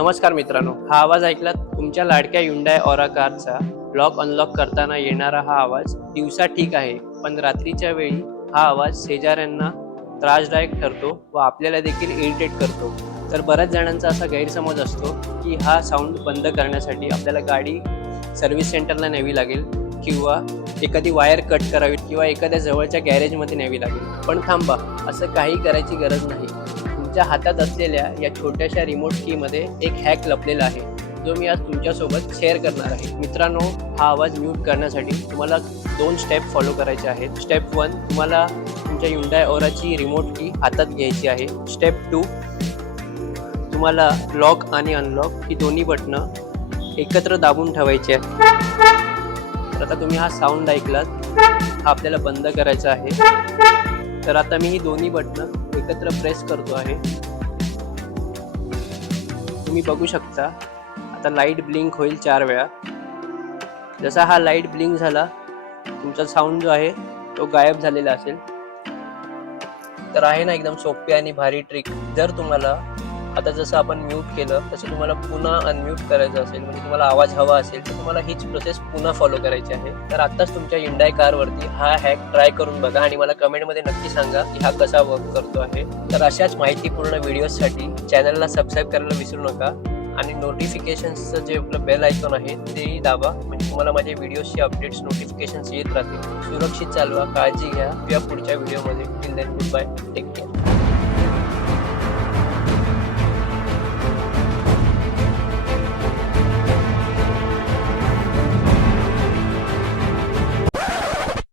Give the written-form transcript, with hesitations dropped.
नमस्कार मित्रांनो, हा आवाज ऐकला तुमच्या लाडक्या Hyundai Aura कारचा लॉक अनलॉक करताना येणारा हा आवाज दिवसा ठीक आहे, पण रात्रीच्या वेळी हा आवाज शेजाऱ्यांना त्रासदायक ठरतो व आपल्याला देखील इरिटेट करतो. तर बऱ्याच जणांचा असा गैरसमज असतो की हा साऊंड बंद करण्यासाठी आपल्याला गाडी सर्व्हिस सेंटरला न्यावी लागेल किंवा एखादी वायर कट करावी किंवा एखाद्या जवळच्या गॅरेजमध्ये न्यावी लागेल. पण थांबा, असं काही करायची गरज नाही. तुमच्या हातात असलेल्या या छोट्याशा रिमोट कीमध्ये एक हॅक लपलेला आहे, जो मी आज तुमच्यासोबत शेअर करणार आहे. मित्रांनो, हा आवाज म्यूट करण्यासाठी तुम्हाला 2 स्टेप फॉलो करायचे आहेत. स्टेप 1, तुम्हाला तुमच्या Hyundai Auraची रिमोट की हातात घ्यायची आहे. स्टेप 2, तुम्हाला लॉक आणि अनलॉक ही दोन्ही बटणं एकत्र दाबून ठेवायची आहेत. तर आता तुम्ही हा साऊंड ऐकलात, हा आपल्याला बंद करायचा आहे. तर आता मी ही दोन्ही बटणं एकत्र प्रेस करतो आहे. तुम्ही बघू शकता, आता लाईट ब्लिंक होईल 4 वेळा. जसा हा लाईट ब्लिंक झाला, तुमचा साऊंड जो आहे तो गायब झालेला असेल. तर आहे ना एकदम सोपी आणि भारी ट्रिक. जर तुम्हाला आता जसं आपण म्यूट केलं तसं तुम्हाला पुन्हा अनम्यूट करायचं असेल, म्हणजे तुम्हाला आवाज हवा असेल, तर तुम्हाला हीच प्रोसेस पुन्हा फॉलो करायची आहे. तर आत्ताच तुमच्या Hyundai कारवरती हा हॅक ट्राय करून बघा आणि मला कमेंटमध्ये नक्की सांगा की हा कसा वर्क करतो आहे. तर अशाच माहितीपूर्ण व्हिडिओजसाठी चॅनलला सबस्क्राईब करायला विसरू नका आणि नोटिफिकेशन्सचं जे आपलं बेल आयकॉन आहे तेही दाबा, म्हणजे तुम्हाला माझ्या व्हिडिओजचे अपडेट्स नोटिफिकेशन्स येत राहतील. सुरक्षित चालवा, काळजी घ्या. या पुढच्या व्हिडिओमध्ये. Till then, goodbye, take care.